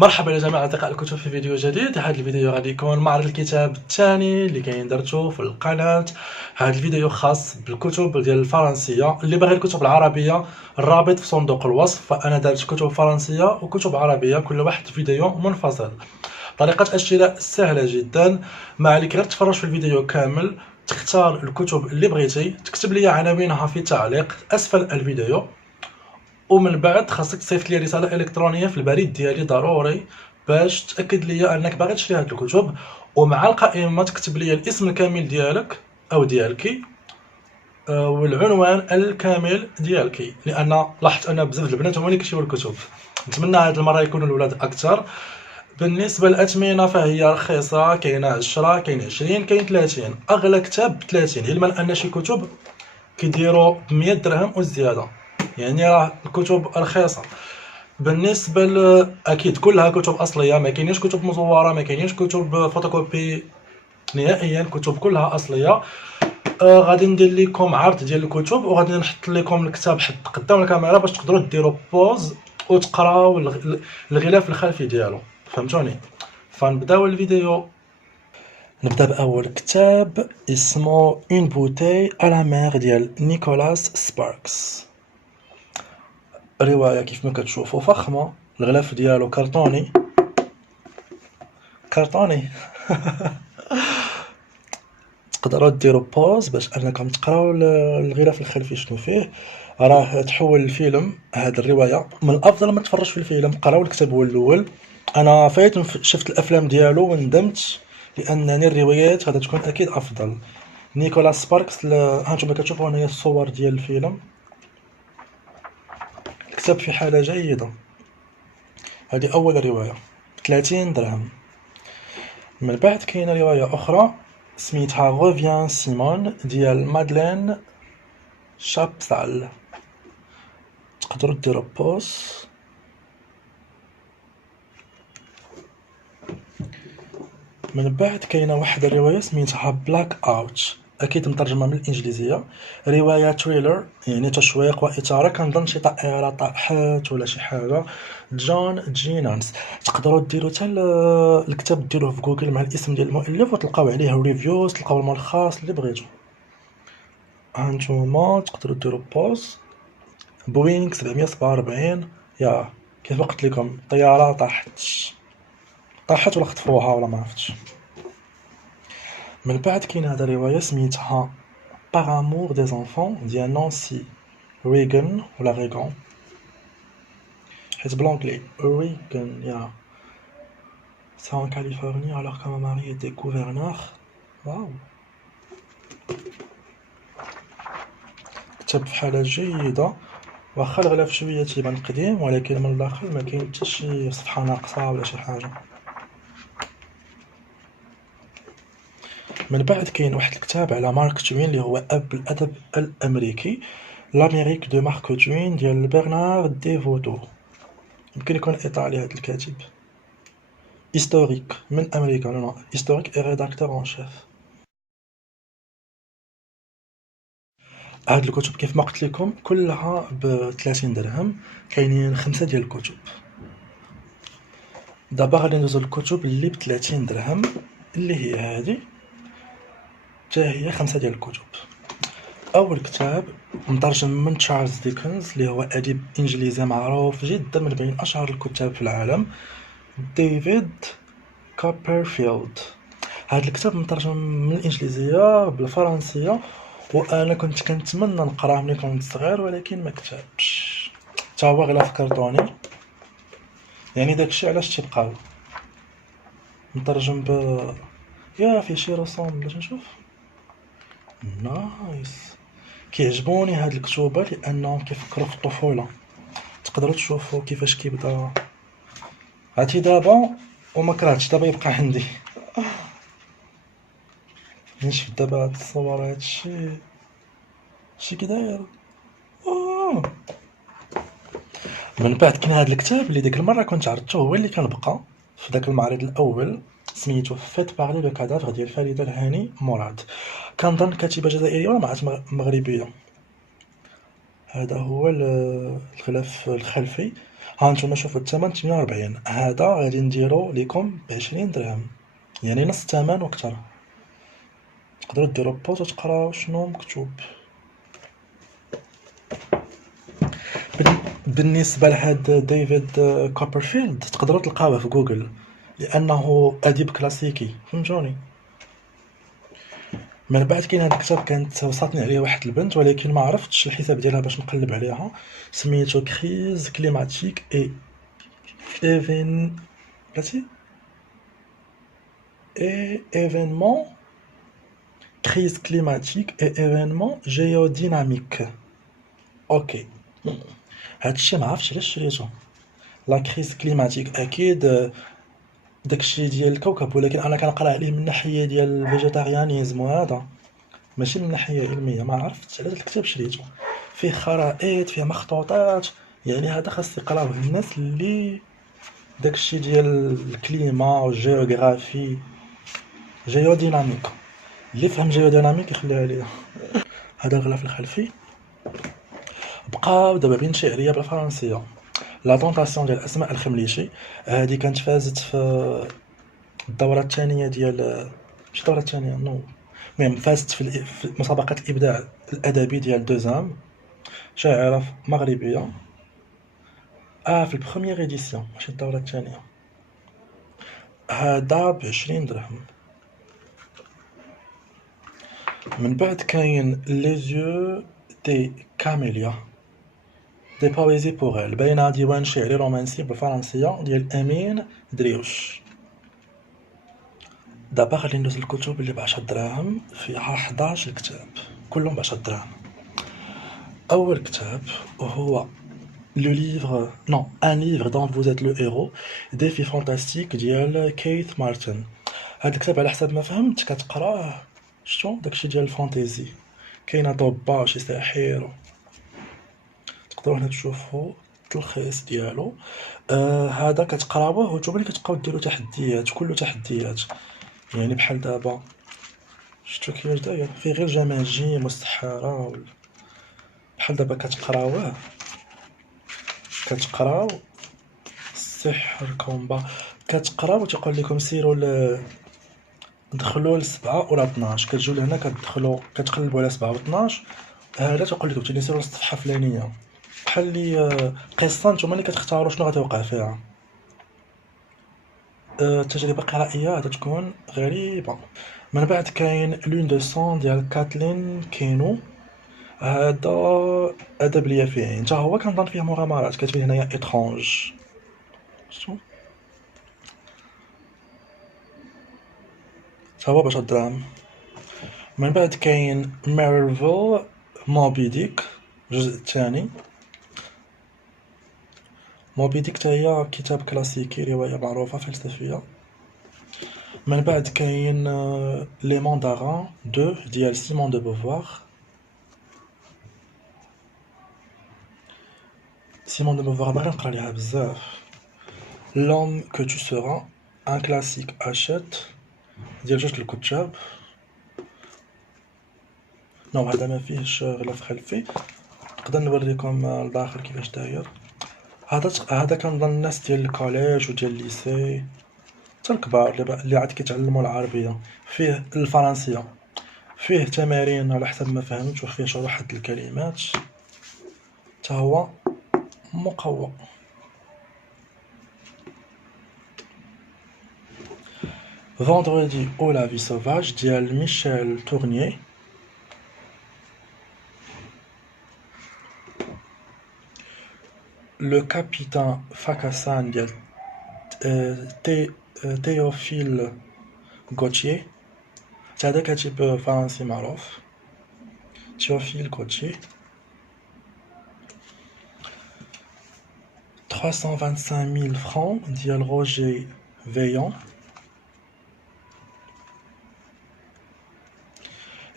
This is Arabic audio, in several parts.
مرحبا يا جماعة أصدقاء الكتب في فيديو جديد. هذا الفيديو غادي يكون معرض الكتاب الثاني اللي كاين درتو في القناة. هذا الفيديو خاص بالكتب ديال الفرنسية. اللي باغي الكتب العربية الرابط في صندوق الوصف، فأنا درت كتب فرنسية وكتب عربية كل واحد فيديو منفصل. طريقة الشراء سهلة جدا، ما عليك غير تفرج في الفيديو كامل، تختار الكتب اللي بغيتي، تكتب لي عناوينها في تعليق أسفل الفيديو، ومن بعد خاصك تصيفط لي رساله الكترونيه في البريد ديالي ضروري باش تاكد لي انك باغي تشري هاد الكتب، ومع القائمه تكتب لي الاسم الكامل ديالك او ديالك، والعنوان الكامل ديالك، لان لاحظت ان بزاف البنات هما اللي كيشريو الكتب. نتمنى هاد المره يكونوا الولاد اكثر. بالنسبه للاثمنه فهي رخيصه، كاينه 10 كاين 20 كاين 30. اغلى كتاب 30، علما ان شي كتب كيديروا ب 100 درهم وزياده، يعني راه الكتب رخيصه. بالنسبه اكيد كلها كتب اصليه، ما كاينينش كتب مزوره، ما كاينينش كتب فوتوكوبي نهائيا، كتب كلها اصليه. غادي ندير لكم عرض ديال الكتب، وغادي نحط لكم الكتاب حد قدام الكاميرا باش تقدروا ديروا بوز وتقراو الغلاف الخلفي ديالو، فهمتوني؟ فنبداو الفيديو. نبدا باول كتاب اسمه اون بوتي على لا مير ديال نيكولاس سباركس. روايه كيف ما كتشوفوا فخمه، الغلاف ديالو كرتوني كرتوني. تقدروا ديروا بوز باش انكم تقراو الغلاف الخلفي شنو فيه. راه تحول الفيلم، هاد الروايه من الافضل ما تفرج في الفيلم، قراو الكتاب هو الاول. انا فايت شفت الافلام ديالو وندمت، لانني الروايات غادي تكون اكيد افضل. نيكولاس سباركس، هانتوما كتشوفوا هنايا الصور ديال الفيلم. الكتاب في حاله جيده. هذه اول روايه 30 درهم. من بعد كاينه روايه اخرى سميتها غوفيان سيمون ديال مادلين شابسال. تقدروا ديروا بوز. من بعد كاينه واحد الروايه سميتها بلاك اوت، اكيد مترجمه من الانجليزيه. روايه تريلر، يعني تشويق واثاره، كنظن شي طائره طاحت ولا شي حاجه. جون جينانس. تقدروا ديروا حتى الكتاب ديروه في جوجل مع الاسم ديال المؤلف وتلقاو عليه ريفيوز، تلقاو الملخص اللي بغيتو. هانتوما تقدروا ديروا بوز. بوينغ 747، يا كيف قلت لكم طياره طاحت ولا خطفوها ولا ما عرفتش. من بعد كاين هذا روايه سميتها Par amour des enfants ديال نانسي ريغان ولا ريغان، حيت بلونجلي ريغان. يا سي en Californie alors que mon mari était gouverneur. واو، كتاب في حاله جيده، واخا الغلاف شويه تيبان قديم، ولكن من الداخل ما كاين حتى شي صفحه ناقصه ولا شي حاجه. من بعد كاين واحد الكتاب على مارك توين اللي هو اب الادب الامريكي، لامريك دو مارك توين ديال برنار ديفوتو. يمكن يكون ايطالي هذا الكاتب. هيستوريك من امريكا، نو هيستوريك اي ريداكتور اون شيف. هاد الكتب كيف ما قلت لكم كلها ب 30 درهم، كاينين 5 ديال الكتب. دابا غادي ندوزو الكتب اللي ب 30 درهم، اللي هي هذه حتى هي 5 ديال الكتب. اول كتاب مترجم من تشارلز ديكنز، اللي هو اديب انجليزي معروف جدا من بين اشهر الكتاب في العالم، ديفيد كوبرفيلد. هذا الكتاب مترجم من الانجليزيه بالفرنسيه، وانا كنت كنتمنى نقراه ملي كنت صغير، ولكن ما كتبش. حتى هو غلاف كرتوني، يعني داكشي علاش تيبقاو مترجم يا فيه شي رسوم باش نشوف. نايس، كيعجبوني هاد الكتوبه لانهم كيفكروا في الطفوله. تقدروا تشوفوا كيفاش كيبدا. عرفتي دابا وما كرهتش دابا يبقى عندي. نشوف دابا هاد الصور، هادشي شي كداير. من بعد كاين هاد الكتاب اللي ديك المره كنت عرضته، هو اللي كان بقى في داك المعرض الاول، سميتو فيت بارلي لو كادافر ديال فريده الهاني مراد. كنظن كاتبه جزائريه ولا مغربيه. هذا هو الغلاف الخلفي. ها نتوما شوفوا الثمن 48، هذا غادي نديرو ليكم ب20 درهم، يعني نص الثمن وكثر. تقدروا ديروا بوز وتقراو شنو مكتوب. بالنسبه لهاد ديفيد كوبرفيلد تقدروا تلقاوه في جوجل لانه اديب كلاسيكي، فهمتوني. من بعد كاين هاد الكتاب كانت وصاتني عليه واحد البنت ولكن ما عرفتش الحساب ديالها باش نقلب عليها، سميتو كريز كليماتيك اي ايفين بلاتي اي ايفينمون كريز كليماتيك اي ايفينمون جيوديناميك. اوكي، هادشي ما عرفتش علاش شريتو. لا كريز كليماتيك اكيد داكشي ديال الكوكب، ولكن انا كنقرا عليه من ناحيه ديال الفيجيتاريانيزم، وهذا ماشي من ناحيه علميه. ما عرفتش علاش الكتاب شريته، فيه خرائط، فيه مخطوطات، يعني هذا خاص يقراوه الناس اللي داكشي ديال الكليما والجيوغرافي جيوديناميك. اللي فهم جيوديناميك يخليها ليا. هذا الغلاف الخلفي. بقاو دابا بين شعريه بالفرنسيه، لا طونطاسيون ديال اسماء الخمليشي. هذه كانت فازت في الدوره الثانيه ديال، ماشي الدوره الثانيه نو، المهم فازت في مسابقه الابداع الادبي ديال دوزام، شاعره مغربيه. في البروميير ايديسيون ماشي الدوره الثانيه. هذا ب20 درهم. من بعد كاين لي زيو دي كاميليا دي بويزي بوغ ال، باينه ديوان شعري رومانسي بالفرنسيه ديال امين دريوش. دابا غادي ندوز الكتب اللي ب10 دراهم، فيها 11 كتاب كلهم ب10 دراهم. اول كتاب هو لو ليفر نو ان ليفر دون vous êtes le héros ديفي فانتاستيك ديال كيث مارتن. هاد الكتاب على حسب ما فهمت كتقراه شتو داكشي ديال الفانتيزي، كاينه ضبه شي ساحر. تقدروا هنا تشوفوا التلخيص ديالو. هذا كتقراوه وانتوما اللي كتبقاو ديروا تحديات، كله تحديات. يعني بحال دابا شتو كيفاش داير، فيه غير جماجيم والسحاره بحال دابا كتقراو السحر كومبا، كتقراو تيقول لكم سيروا دخلوا ل7 ولا 12، كتجيو لهنا كتدخلوا كتقلبوا على 7 و12. هذا تيقول لكم تنسيروا للصفحه الفلانيه، بحال اللي قصه نتوما اللي كتختاروا شنو غتوقع فيها. التجربه القرائيه تكون غريبه. من بعد كاين لون دو سون ديال كاتلين كينو. هذا ادب اليافعين، حتى هو كنظن فيه مغامرات، كتبين هنايا اترونج. شتو حتى هو ب10 دراهم. من بعد كاين مارفل موبي ديك الجزء الثاني. موبي ديك حتى هي كتاب كلاسيكي، روايه معروفه فلسفيه. من بعد كاين لي مونداران 2 ديال سيمون دو بوفوار. سيمون دو بوفوار باغي نقرا ليها بزاف. لوم كو تو سورا ان كلاسيك اشيت ديال جوج الكتاب. نو هذا ما فيهش غلاف خلفي، نقدر نوريكم الداخل كيفاش داير. هذا كنظن الناس ديال الكوليج وديال الليسي حتى الكبار اللي عاد كيتعلموا العربيه. فيه الفرنسيه، فيه تمارين على حسب ما فهمت، وفيه شروحات الكلمات، حتى هو مقوى. Vendredi ou la vie sauvage ديال ميشيل تورنيي. Le capitaine Fracassant ديال تhéophile Gautier، هذا كاتب فرنسي معروف تhéophile Gautier. 325 000 francs ديال روجي فيون.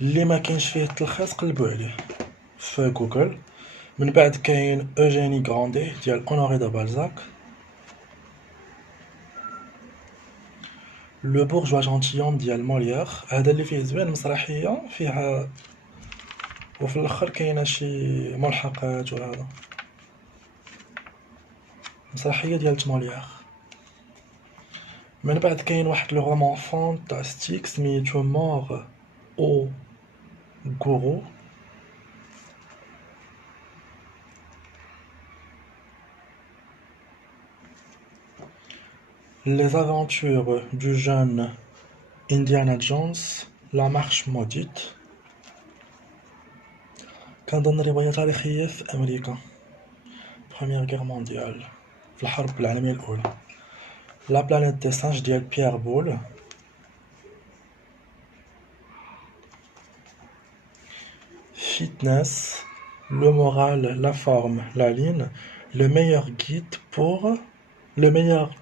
اللي ما كاينش فيه التلخيص قلبوا عليه في جوجل. من بعد كاين اوجيني غراندي ديال اونوري دو بالزاك. لو بورجوا جونتيوم ديال موليير، هذا اللي فيه زوين، مسرحيه فيها وفي الاخر كاينه شي ملحقات وهذا. مسرحيه ديال موليير. من بعد كاين واحد لو رومان فانتاستيك سميتو مور او غورو. Les aventures du jeune Indiana Jones, La Marche Maudite. كنظن رواية تاريخية في أمريكا، Première Guerre mondiale، في الحرب العالمية الأولى. La planète des singes ديال بيير بول. Fitness, le moral, la forme, la ligne, le meilleur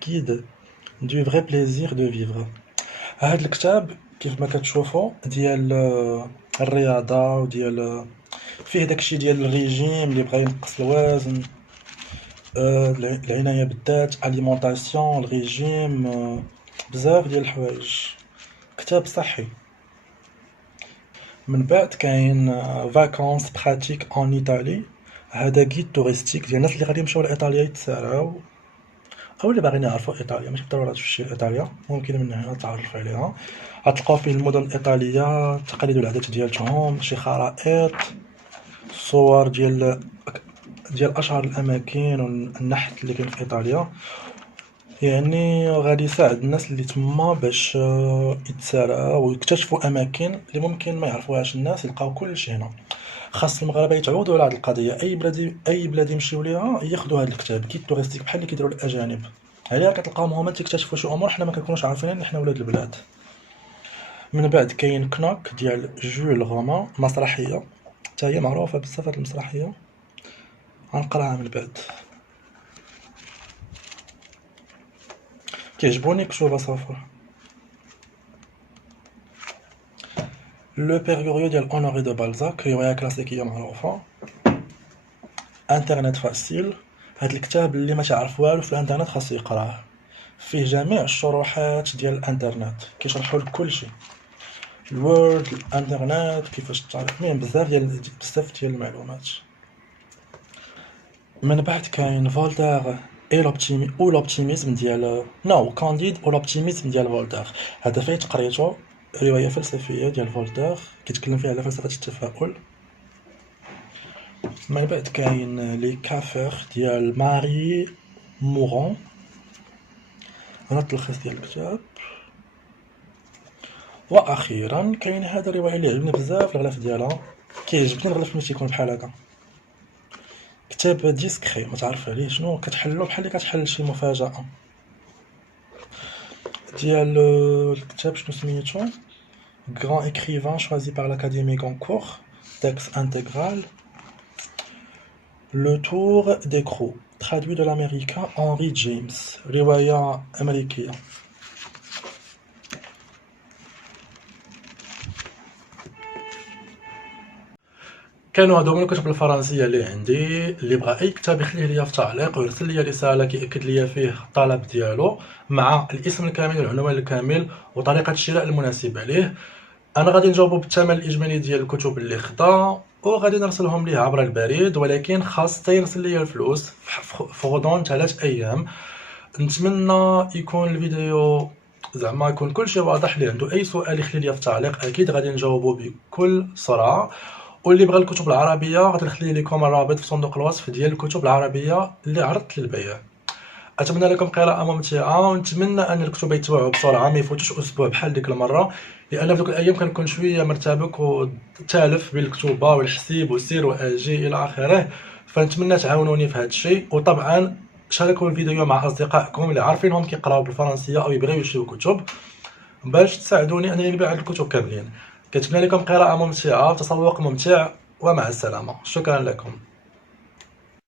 guide du vrai plaisir de vivre. هاد الكتاب كيف ما كتشوفوا ديال الرياضة وديال فيه داكشي ديال الريجيم اللي بغا ينقص الوزن، العناية بالذات، اليمونطاسيون، الريجيم، بزاف ديال الحوايج. كتاب صحي. من بعد كاين فاكونس براتيك اون ايطالي. هذا غيد توريستيك ديال الناس اللي غادي يمشيو لايطاليا يتساراو او اللي باغيين يعرفوا ايطاليا، ماشي بالضروره تمشي لايطاليا، ممكن من هنا تعرف عليها. غتلقاو فيه المدن الايطاليه، التقاليد والعادات ديالهم، شي خرائط، صور ديال اشهر الاماكن والنحت اللي كاين في ايطاليا. يعني غادي يساعد الناس اللي تما باش يتساراو ويكتشفوا اماكن اللي ممكن ما يعرفوهاش الناس، يلقاو كلشي هنا. خاص المغاربه يتعودوا على هذه القضيه، اي بلاد يمشيو ليها ياخذوا هذا الكتاب كي توريستيك بحال اللي كيديروا الاجانب. عليها كتلقاهم هما تيكتشفوا شي امور حنا ما كنكونوش عارفين حنا ولاد البلاد. من بعد كاين كنوك ديال جول رومان، مسرحيه حتى هي معروفه بزاف هاد المسرحيه، غنقراها من بعد. كيعجبوني كتوبه صفر. لو بير ديال اونوري دو بالزاك، روايه كلاسيكيه معروفه. انترنت فاسيل، هاد الكتاب اللي ما تعرف والو في الانترنت خاصو يقراه، فيه جميع الشروحات ديال الانترنت، كيشرحوا لك كلشي، الوورد، الانترنت، كيفاش تعرف مين بزاف ديال المعلومات. من بعد كاين فولتير اي لوبتيميزم ديال كانديد او لوبتيميزم ديال فولتير. هذا فايت قريتو، روايه فلسفيه ديال فولتير كيتكلم فيها على فلسفه التفاؤل. من بعد كاين لي كافير ديال ماري مورون، هنا التلخيص ديال الكتاب. واخيرا كاين هذا الروايه اللي عجبني بزاف الغلاف ديالها، كيعجبني الغلاف ملي تيكون بحال هكا، كتاب ديسكري، ما تعرف عليه شنو، كتحلو بحال اللي كتحل شي مفاجاه ديال الكتاب. شنو سميتو؟ Grand écrivain choisi par l'Académie Goncourt, texte intégral. Le tour des crocs, traduit de l'américain Henry James, رواية أمريكية. كانوا هادو من الكتب الفرنسيه اللي عندي. اللي بغى اي كتاب يخليه ليا في تعليق ويرسل ليا رساله كيأكد ليا فيه الطلب ديالو مع الاسم الكامل والعنوان الكامل وطريقه الشراء المناسبه ليه. انا غادي نجاوبو بالثمن الاجمالي ديال الكتب اللي خدا وغادي نرسلهم ليه عبر البريد، ولكن خاص حتى يرسل ليا الفلوس في غضون 3 ايام. نتمنى يكون الفيديو زعما يكون كلشي واضح. اللي عنده اي سؤال يخلي ليا في التعليق، اكيد غادي نجاوبو بكل سرعه. واللي بغى الكتب العربيه غادي نخلي لكم الرابط في صندوق الوصف ديال الكتب العربيه اللي عرضت للبيع. اتمنى لكم قراءه ممتعه، ونتمنى ان الكتب يتباعوا بسرعه، ما يفوتوش اسبوع بحال ديك المره، لان في دوك الايام كنكون شويه مرتبك وتالف بالكتوبه والحسيب والسير واجي الى اخره. فنتمنى تعاونوني في هذا الشيء، وطبعا شاركوا الفيديو مع اصدقائكم اللي عارفينهم كيقراو بالفرنسيه او يبغيو يشريو كتب باش تساعدوني انني نبيع الكتب كاملين. كنتمنى لكم قراءة ممتعة وتسوق ممتع، ومع السلامة. شكرا لكم.